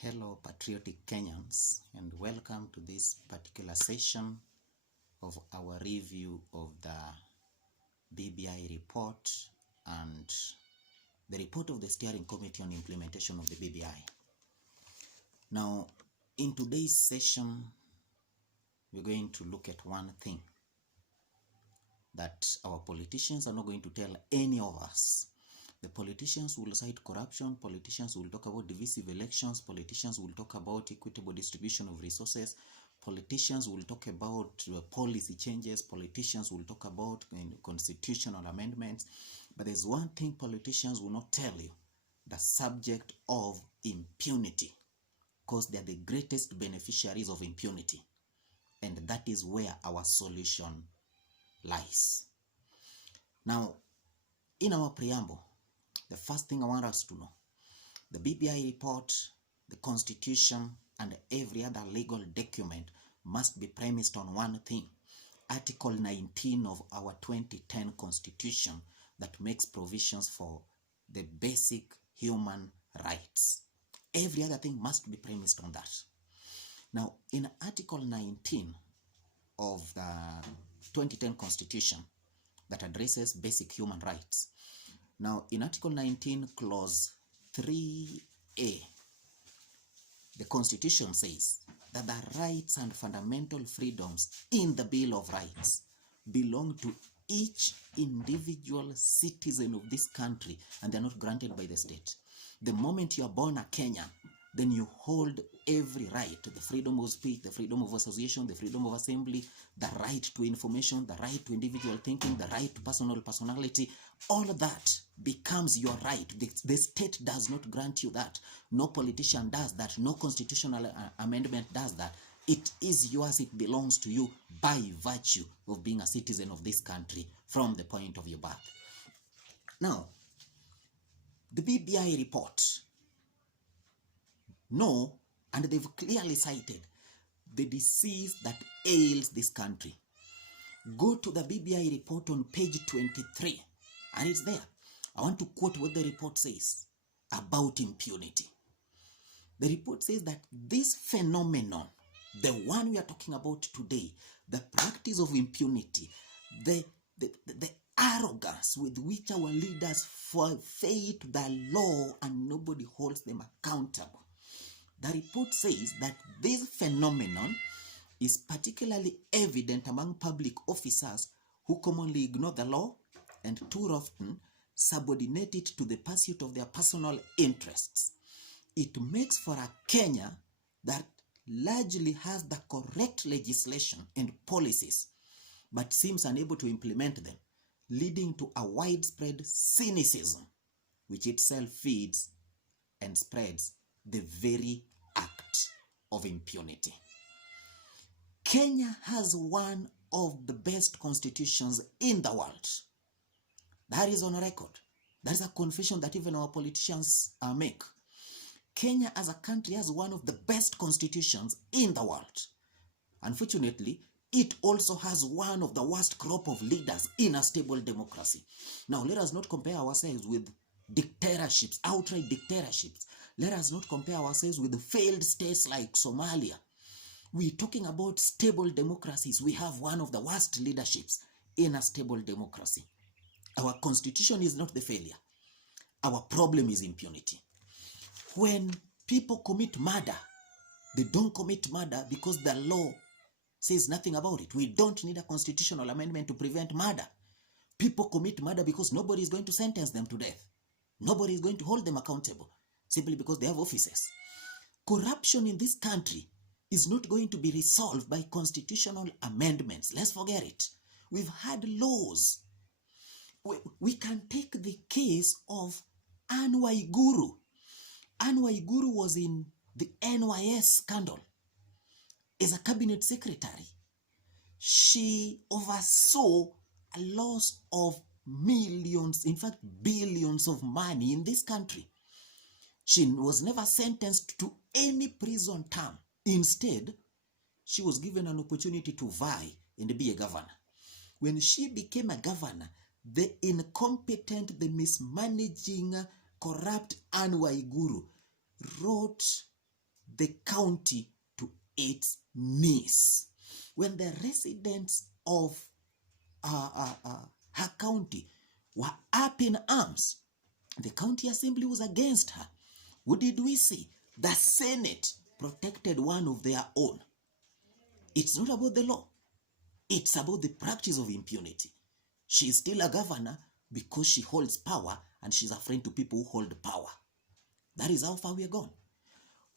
Hello, patriotic Kenyans, and welcome to this particular session of our review of the BBI report and the report of the Steering Committee on Implementation of the BBI. Now, in today's session, we're going to look at one thing that our politicians are not going to tell any of us. The politicians will cite corruption, politicians will talk about divisive elections, politicians will talk about equitable distribution of resources, politicians will talk about policy changes, politicians will talk about constitutional amendments. But there's one thing politicians will not tell you: the subject of impunity, because they're the greatest beneficiaries of impunity. And that is where our solution lies. Now, in our preamble, the first thing I want us to know: the BBI report, the Constitution, and every other legal document must be premised on one thing: Article 19 of our 2010 Constitution, that makes provisions for the basic human rights. Every other thing must be premised on that. Now, in Article 19 of the 2010 Constitution that addresses basic human rights, now, in Article 19, Clause 3A, the Constitution says that the rights and fundamental freedoms in the Bill of Rights belong to each individual citizen of this country, and they're not granted by the state. The moment you are born a Kenyan, then you hold every right: the freedom of speech, the freedom of association, the freedom of assembly, the right to information, the right to individual thinking, the right to personality. All of that becomes your right. The state does not grant you that. No politician does that. No constitutional amendment does that. It is yours. It belongs to you by virtue of being a citizen of this country from the point of your birth. Now, the BBI report, and they've clearly cited the disease that ails this country. Go to the BBI report on page 23, and it's there. I want to quote what the report says about impunity. The report says that this phenomenon, the one we are talking about today, the practice of impunity, the arrogance with which our leaders forfeit the law and nobody holds them accountable. The report says that this phenomenon is particularly evident among public officers who commonly ignore the law and too often subordinate it to the pursuit of their personal interests. It makes for a Kenya that largely has the correct legislation and policies, but seems unable to implement them, leading to a widespread cynicism, which itself feeds and spreads the very act of impunity. Kenya has one of the best constitutions in the world. That is on record. That is a confession that even our politicians make. Kenya as a country has one of the best constitutions in the world. Unfortunately, it also has one of the worst crop of leaders in a stable democracy. Now, let us not compare ourselves with dictatorships, outright dictatorships. Let us not compare ourselves with failed states like Somalia. We're talking about stable democracies. We have one of the worst leaderships in a stable democracy. Our constitution is not the failure. Our problem is impunity. When people commit murder, they don't commit murder because the law says nothing about it. We don't need a constitutional amendment to prevent murder. People commit murder because nobody is going to sentence them to death. Nobody is going to hold them accountable simply because they have offices. Corruption in this country is not going to be resolved by constitutional amendments. Let's forget it. We've had laws. We can take the case of Anne Waiguru. Anne Waiguru was in the NYS scandal as a cabinet secretary. She oversaw a loss of millions, in fact billions of money in this country. She was never sentenced to any prison term. Instead, she was given an opportunity to vie and be a governor. When she became a governor, the incompetent, the mismanaging, corrupt Anne Waiguru wrote the county to its knees. When the residents of her county were up in arms, the county assembly was against her. What did we see? The Senate protected one of their own. It's not about the law. It's about the practice of impunity. She is still a governor because she holds power and she's a friend to people who hold power. That is how far we are gone.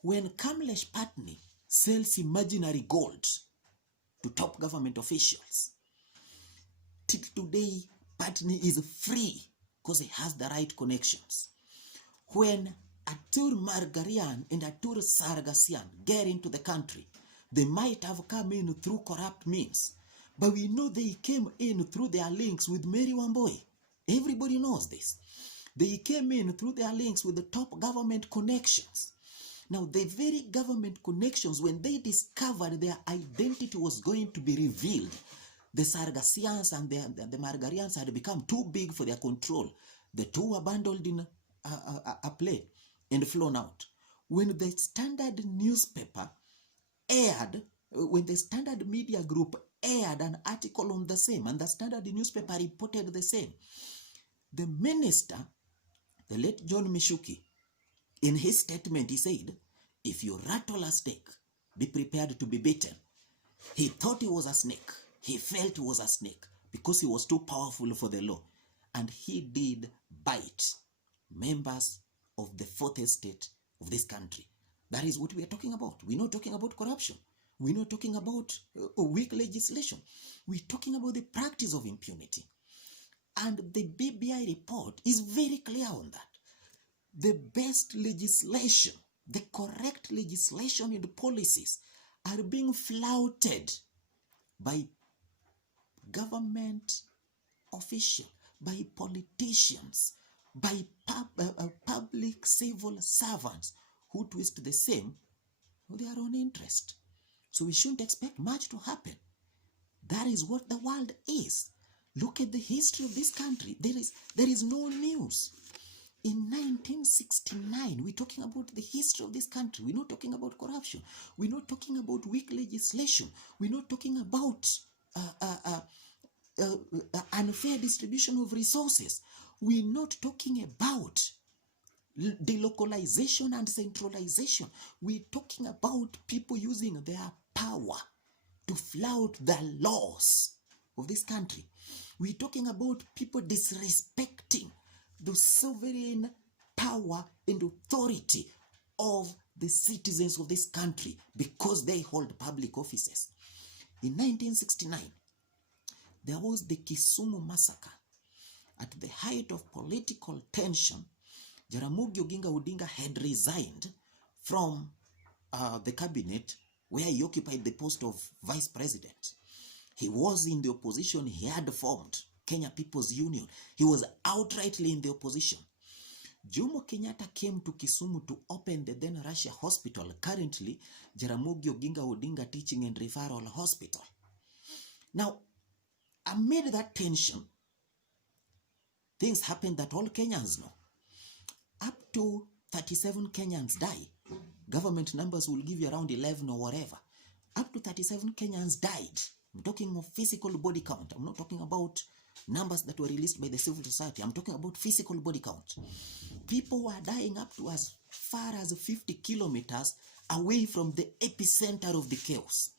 When Kamlesh Patni sells imaginary gold to top government officials, till today, Patni is free because he has the right connections. When Atur Margarian and Atur Sargasian get into the country, they might have come in through corrupt means, but we know they came in through their links with Mary Wamboi. Everybody knows this. They came in through their links with the top government connections. Now, the very government connections, when they discovered their identity was going to be revealed, the Sargassians and the Margarians had become too big for their control. The two were bundled in a plane and flown out. When the Standard newspaper aired, when the Standard Media Group aired an article on the same, and the Standard newspaper reported the same, the minister, the late John Mishuki, in his statement, he said, if you rattle a snake, be prepared to be bitten. He thought he was a snake. He felt he was a snake because he was too powerful for the law. And he did bite members of the fourth estate of this country. That is what we are talking about. We're not talking about corruption. We're not talking about weak legislation. We're talking about the practice of impunity. And the BBI report is very clear on that. The best legislation, the correct legislation and policies are being flouted by government officials, by politicians, by public civil servants who twist the same for their own interest. So we shouldn't expect much to happen. That is what the world is. Look at the history of this country. There is no news. In 1969, we're talking about the history of this country. We're not talking about corruption. We're not talking about weak legislation. We're not talking about unfair distribution of resources. We're not talking about delocalization and centralization. We're talking about people using their power to flout the laws of this country. We're talking about people disrespecting the sovereign power and authority of the citizens of this country because they hold public offices. In 1969, there was the Kisumu massacre. At the height of political tension, Jaramogi Oginga Odinga had resigned from the cabinet where he occupied the post of vice president. He was in the opposition. He had formed Kenya People's Union. He was outrightly in the opposition. Jomo Kenyatta came to Kisumu to open the then Russia Hospital, currently Jaramogi Oginga Odinga Teaching and Referral Hospital. Now, amid that tension, things happened that all Kenyans know. Up to 37 Kenyans die. Government numbers will give you around 11 or whatever. Up to 37 Kenyans died. I'm talking of physical body count. I'm not talking about numbers that were released by the civil society. I'm talking about physical body count. People were dying up to as far as 50 kilometers away from the epicenter of the chaos.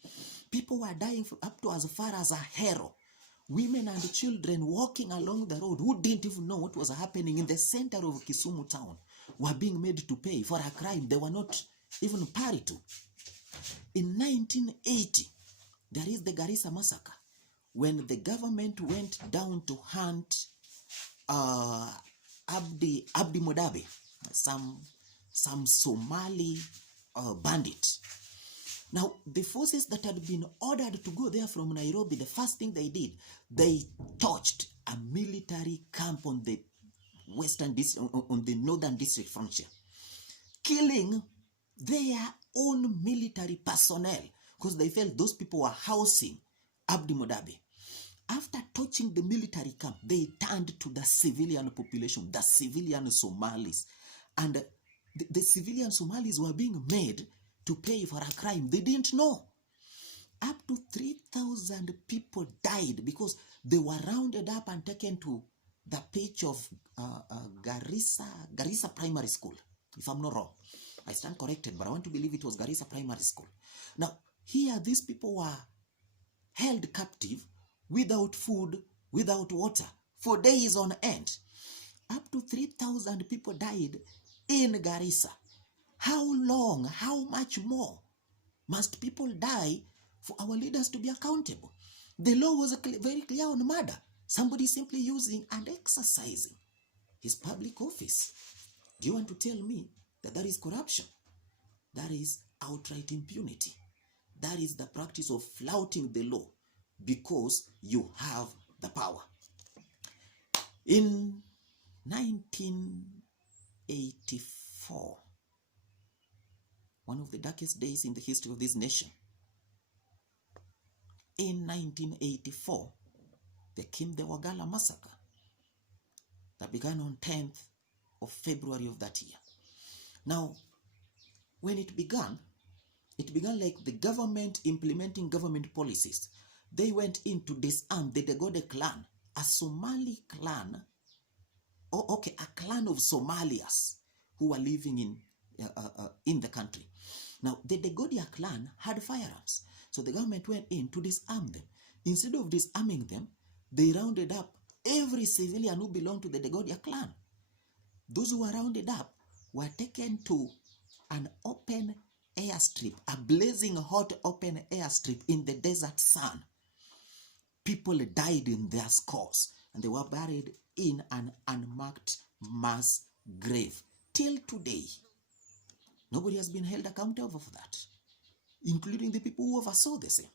People were dying up to as far as Ahero. Women and children walking along the road who didn't even know what was happening in the center of Kisumu town were being made to pay for a crime they were not even party to. In 1980, there is the Garissa massacre, when the government went down to hunt Abdi Modabe, some Somali bandit. Now, the forces that had been ordered to go there from Nairobi, the first thing they did, they torched a military camp on the northern district frontier, killing their own military personnel because they felt those people were housing Abdi Modabe. After torching the military camp, they turned to the civilian population, the civilian Somalis. And the civilian Somalis were being made to pay for a crime they didn't know. Up to 3,000 people died because they were rounded up and taken to the pitch of Garissa Primary School, if I'm not wrong. I stand corrected, but I want to believe it was Garissa Primary School. Now, here these people were held captive without food, without water, for days on end. Up to 3,000 people died in Garissa. How long, how much more must people die for our leaders to be accountable? The law was very clear on murder. Somebody simply using and exercising his public office. Do you want to tell me that that is corruption? That is outright impunity. That is the practice of flouting the law because you have the power. In 1984, one of the darkest days in the history of this nation, in 1984, there came the Wagala massacre that began on 10th of February of that year. Now, when it began like the government implementing government policies. They went in to disarm the Degode clan, a Somali clan, a clan of Somalians who were living in the country. Now, the Degodia clan had firearms, so the government went in to disarm them. Instead of disarming them, they rounded up every civilian who belonged to the Degodia clan. Those who were rounded up were taken to an open airstrip, a blazing hot open airstrip in the desert sun. People died in their scores, and they were buried in an unmarked mass grave. Till today, nobody has been held accountable for that, including the people who oversaw the same.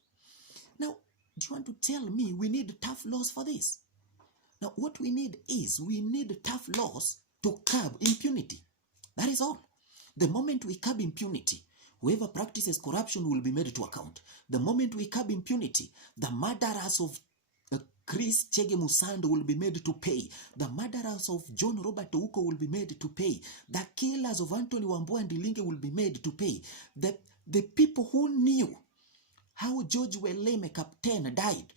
Now, do you want to tell me we need tough laws for this? Now, what we need tough laws to curb impunity. That is all. The moment we curb impunity, whoever practices corruption will be made to account. The moment we curb impunity, the murderers of Chris Chege Musando will be made to pay. The murderers of John Robert Ouko will be made to pay. The killers of Anthony Wambua and Dilinge will be made to pay. The people who knew how George Weleme Captain died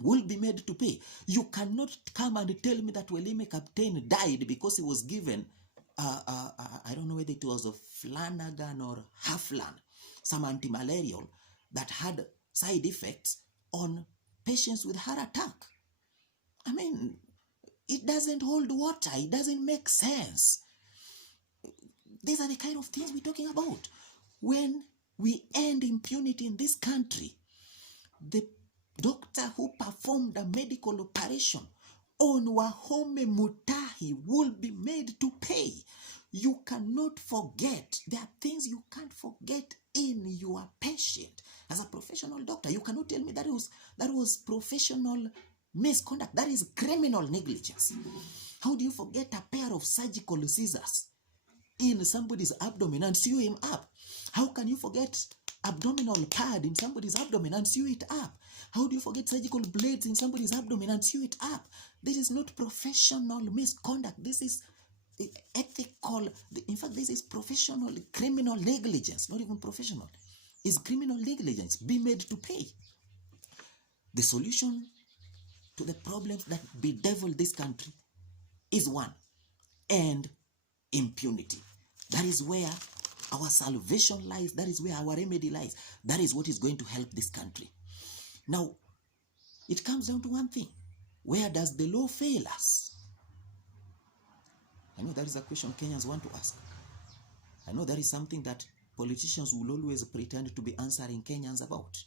will be made to pay. You cannot come and tell me that Weleme Captain died because he was given I don't know whether it was a Flanagan or Haflan, some antimalarial that had side effects on patients with heart attack. I mean, it doesn't hold water. It doesn't make sense. These are the kind of things we're talking about. When we end impunity in this country, the doctor who performed a medical operation on Wahome Mutahi will be made to pay. You cannot forget. There are things you can't forget in your patient. As a professional doctor, you cannot tell me that was professional misconduct. That is criminal negligence. How do you forget a pair of surgical scissors in somebody's abdomen and sew him up? How can you forget abdominal pad in somebody's abdomen and sew it up? How do you forget surgical blades in somebody's abdomen and sew it up? This is not professional misconduct. This is ethical. In fact, this is professional criminal negligence. Not even professional. It's criminal negligence. Be made to pay. The solution to the problems that bedevil this country is one: end impunity. That is where our salvation lies. That is where our remedy lies. That is what is going to help this country. Now, it comes down to one thing. Where does the law fail us? I know that is a question Kenyans want to ask. I know that is something that politicians will always pretend to be answering Kenyans about.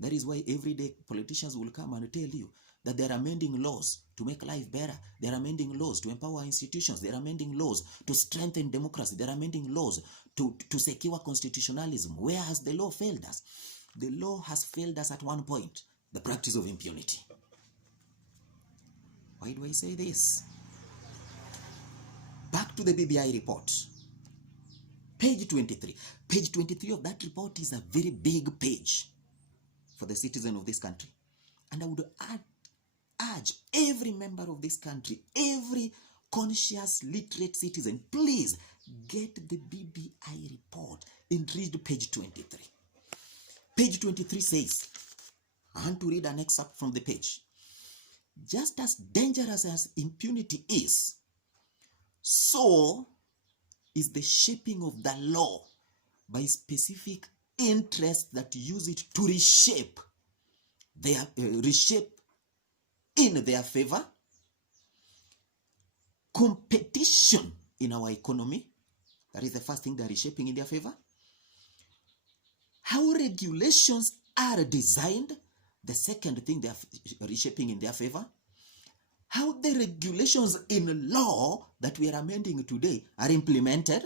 That is why every day politicians will come and tell you that they are amending laws to make life better. They are amending laws to empower institutions. They are amending laws to strengthen democracy. They are amending laws to secure constitutionalism. Where has the law failed us? The law has failed us at one point: the practice of impunity. Why do I say this? Back to the BBI report. Page 23. Page 23 of that report is a very big page for the citizen of this country. And I would urge every member of this country, every conscious, literate citizen, please get the BBI report. and read page 23. Page 23 says, I want to read an excerpt from the page. Just as dangerous as impunity is, so is the shaping of the law by specific interests that use it to reshape in their favor competition in our economy. That is the first thing, they are reshaping in their favor. How regulations are designed. The second thing, they are reshaping in their favor. How the regulations in law that we are amending today are implemented.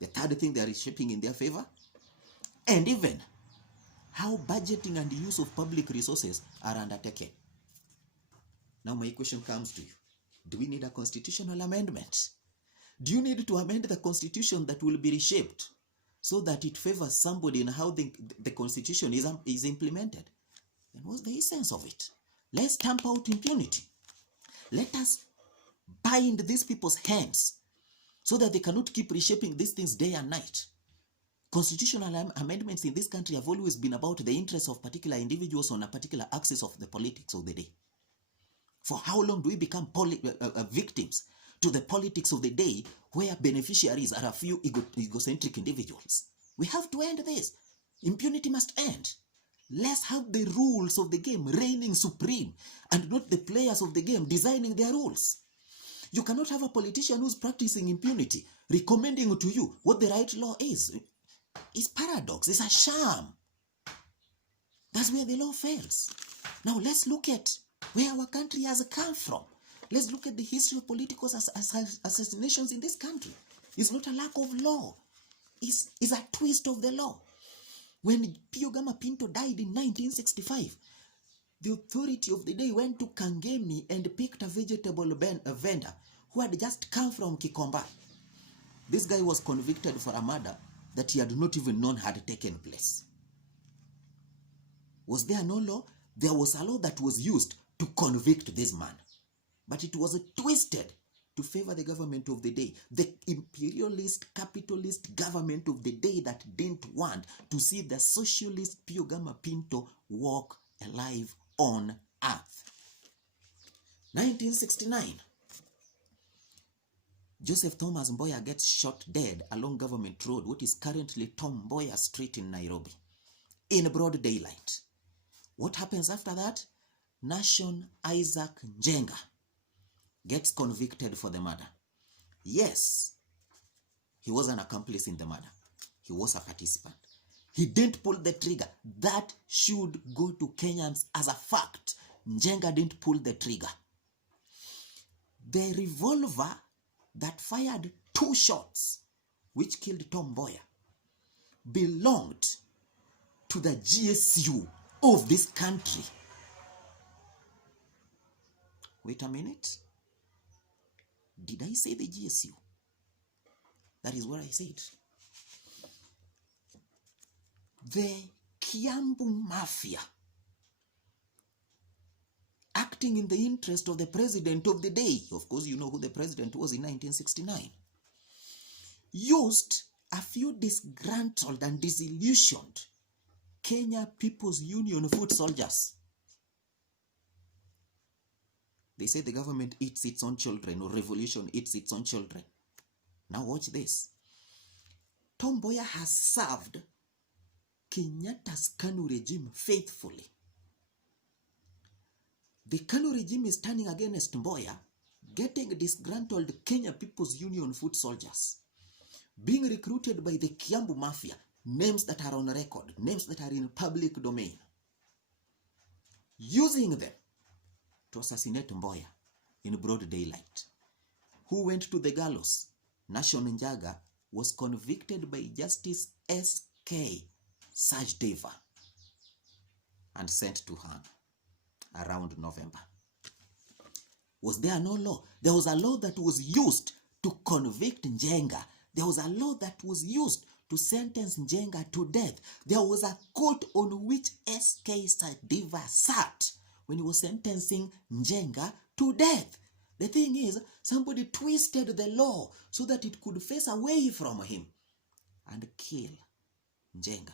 The third thing, they are reshaping in their favor. And even how budgeting and use of public resources are undertaken. Now my question comes to you. Do we need a constitutional amendment? Do you need to amend the constitution that will be reshaped so that it favors somebody in how the constitution is implemented? Then what's the essence of it? Let's stamp out impunity. Let us bind these people's hands so that they cannot keep reshaping these things day and night. Constitutional amendments in this country have always been about the interests of particular individuals on a particular axis of the politics of the day. For how long do we become victims to the politics of the day where beneficiaries are a few egocentric individuals? We have to end this. Impunity must end. Let's have the rules of the game reigning supreme and not the players of the game designing their rules. You cannot have a politician who's practicing impunity recommending to you what the right law is. It's paradox. It's a sham. That's where the law fails. Now let's look at where our country has come from. Let's look at the history of political assassinations in this country. It's not a lack of law. It's a twist of the law. When Pio Gama Pinto died in 1965, the authority of the day went to Kangemi and picked a vegetable vendor who had just come from Kikomba. This guy was convicted for a murder that he had not even known had taken place. Was there no law? There was a law that was used to convict this man, but it was twisted to favor the government of the day, the imperialist, capitalist government of the day that didn't want to see the socialist Pio Gama Pinto walk alive on earth. 1969, Joseph Thomas Mboya gets shot dead along Government Road, what is currently Tom Mboya Street in Nairobi, in broad daylight. What happens after that? Nation Isaac Njenga gets convicted for the murder. Yes, he was an accomplice in the murder. He was a participant. He didn't pull the trigger. That should go to Kenyans as a fact. Njenga didn't pull the trigger. The revolver that fired 2 shots, which killed Tom Mboya, belonged to the GSU of this country. Wait a minute. Did I say the GSU? That is what I said. The Kiambu Mafia, acting in the interest of the president of the day, of course you know who the president was in 1969, used a few disgruntled and disillusioned Kenya People's Union foot soldiers. They say the government eats its own children, or revolution eats its own children. Now watch this. Tom Mboya has served Kenyatta's KANU regime faithfully. The KANU regime is turning against Mboya, getting disgruntled Kenya People's Union foot soldiers, being recruited by the Kiambu Mafia, names that are on record, names that are in public domain, using them to assassinate Mboya in broad daylight. Who went to the gallows? Nation Njaga was convicted by Justice S.K. Sajdeva and sent to hang around November. Was there no law? There was a law that was used to convict Njenga. There was a law that was used to sentence Njenga to death. There was a court on which S.K. Sajdeva sat when he was sentencing Njenga to death. The thing is, somebody twisted the law so that it could face away from him. and kill Njenga.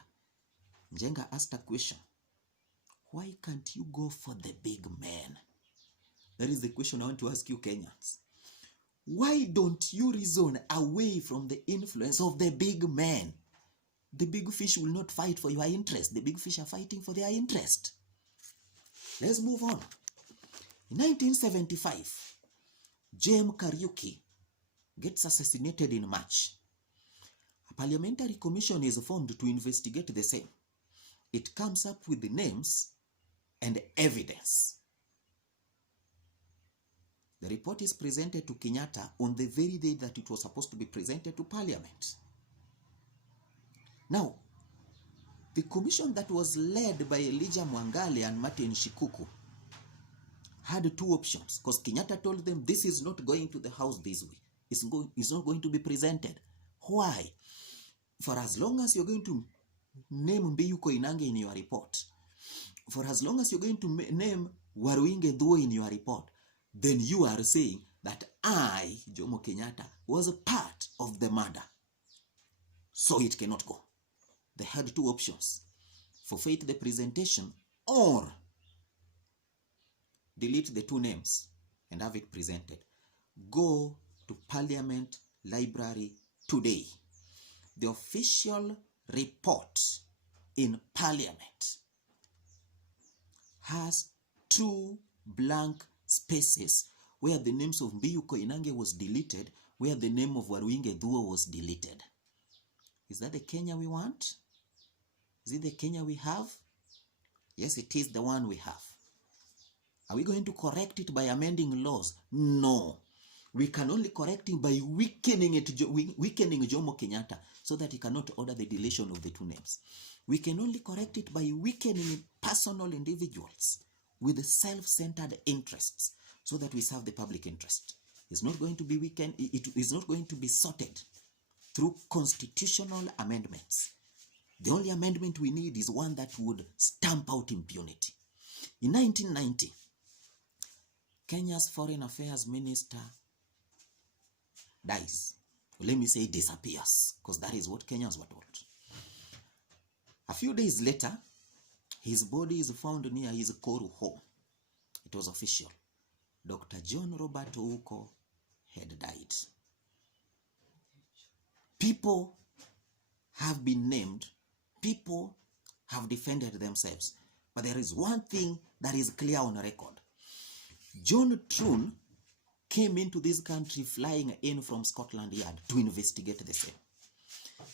Njenga asked a question. Why can't you go for the big man? That is the question I want to ask you, Kenyans. Why don't you reason away from the influence of the big man? The big fish will not fight for your interest. The big fish are fighting for their interest. Let's move on. In 1975, J.M. Kariuki gets assassinated in March. A parliamentary commission is formed to investigate the same. It comes up with the names and evidence. The report is presented to Kenyatta on the very day that it was supposed to be presented to Parliament. Now, the commission that was led by Elijah Mwangale and Martin Shikuku had two options, because Kenyatta told them this is not going to the House this way. It's not going to be presented. Why? For as long as you're going to name Mbiyu Koinange in your report, for as long as you're going to name Waruinge Dhuo in your report, then you are saying that I, Jomo Kenyatta, was a part of the murder. So it cannot go. They had two options: forfeit the presentation or delete the two names and have it presented. Go to Parliament Library today. The official report in Parliament has two blank spaces where the names of Mbiyu Koinange was deleted, where the name of Waruinge Dhuo was deleted. Is that the Kenya we want? Is it the Kenya we have? Yes, it is the one we have. Are we going to correct it by amending laws? No. We can only correct it by weakening Jomo Kenyatta so that he cannot order the deletion of the two names. We can only correct it by weakening personal individuals with self-centered interests so that we serve the public interest. It's not going to be weakened. It is not going to be sorted through constitutional amendments. The only amendment we need is one that would stamp out impunity. In 1990, Kenya's Foreign Affairs Minister dies. Let me say disappears, because that is what Kenyans were told. A few days later, his body is found near his Koru home. It was official. Dr. John Robert Ouko had died. People have been named. People have defended themselves. But there is one thing that is clear on record. John Troon came into this country flying in from Scotland Yard to investigate the same.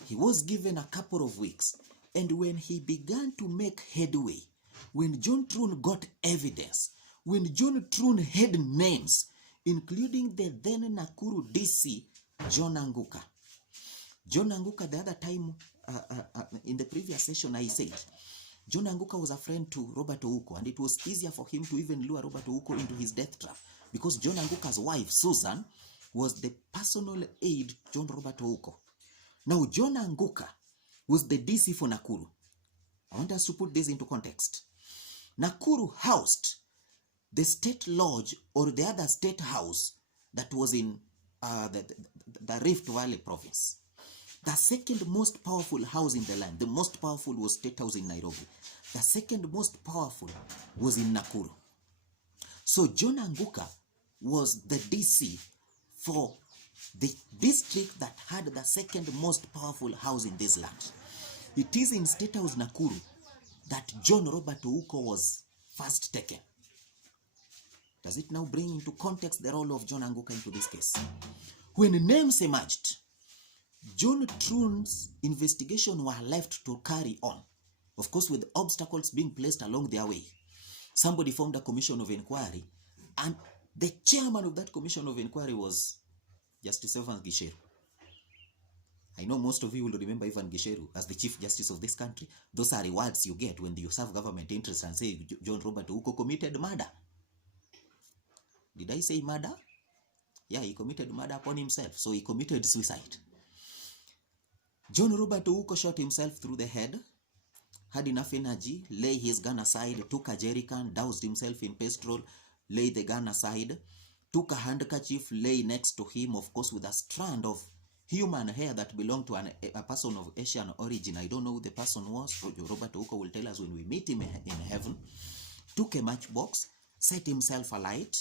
He was given a couple of weeks, and when he began to make headway, when John Troon got evidence, when John Troon had names, including the then Nakuru DC, John Anguka. John Anguka, the other time, in the previous session, I said, John Anguka was a friend to Robert Ouko, and it was easier for him to even lure Robert Ouko into his death trap because John Anguka's wife, Susan, was the personal aide to John Robert Ouko. Now, John Anguka was the DC for Nakuru. I want us to put this into context. Nakuru housed the state lodge or the other state house that was in the Rift Valley province. The second most powerful house in the land, the most powerful was State House in Nairobi. The second most powerful was in Nakuru. So John Anguka was the DC for the district that had the second most powerful house in this land. It is in State House Nakuru that John Robert Ouko was first taken. Does it now bring into context the role of John Anguka into this case? When names emerged, John Troon's investigation were left to carry on, of course with obstacles being placed along their way. Somebody formed a commission of inquiry, and the chairman of that commission of inquiry was Justice Evan Gisheru. I know most of you will remember Evan Gisheru as the Chief Justice of this country. Those are rewards you get when you serve government interests and say John Robert Ouko committed murder. Did I say murder? Yeah, he committed murder upon himself, so he committed suicide. John Robert Ouko shot himself through the head, had enough energy, lay his gun aside, took a jerrycan, doused himself in petrol, lay the gun aside, took a handkerchief, lay next to him, of course with a strand of human hair that belonged to a person of Asian origin. I don't know who the person was. Robert Ouko will tell us when we meet him in heaven. Took a matchbox, set himself alight,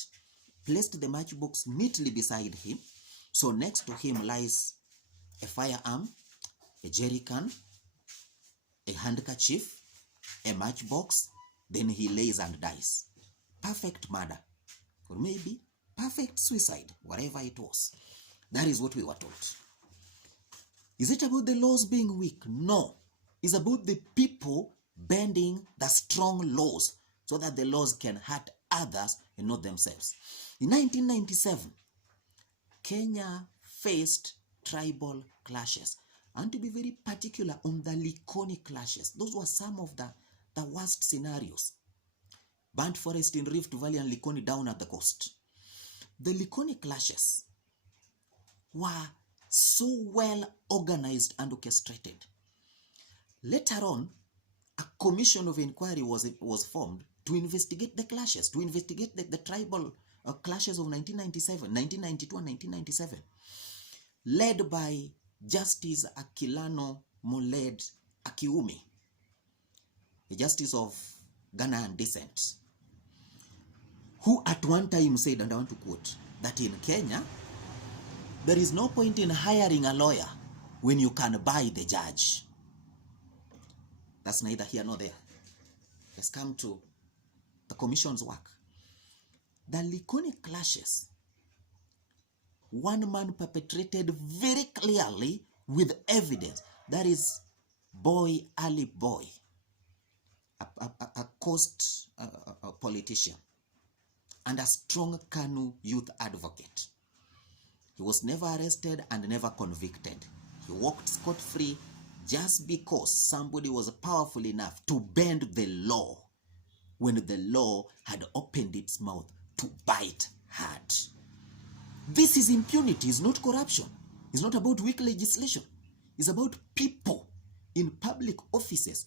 placed the matchbox neatly beside him. So next to him lies a firearm, a jerry can, a handkerchief, a matchbox. Then he lays and dies. Perfect murder. Or maybe perfect suicide, whatever it was. That is what we were taught. Is it about the laws being weak? No. It's about the people bending the strong laws so that the laws can hurt others and not themselves. In 1997, Kenya faced tribal clashes. And to be very particular on the Likoni clashes, those were some of the worst scenarios. Burnt forest in Rift Valley and Likoni down at the coast. The Likoni clashes were so well organized and orchestrated. Later on, a commission of inquiry was formed to investigate the clashes, to investigate the tribal clashes of 1992 and 1997, led by Justice Akilano Moled Akiumi, a justice of Ghanaian descent, who at one time said, and I want to quote, that in Kenya, there is no point in hiring a lawyer when you can buy the judge. That's neither here nor there. Let's come to the commission's work. The Likoni clashes, one man perpetrated very clearly with evidence. That is Boy Ali Boy, a coast politician and a strong KANU youth advocate. He was never arrested and never convicted. He walked scot-free just because somebody was powerful enough to bend the law when the law had opened its mouth to bite hard. This is impunity, it's not corruption. It's not about weak legislation. It's about people in public offices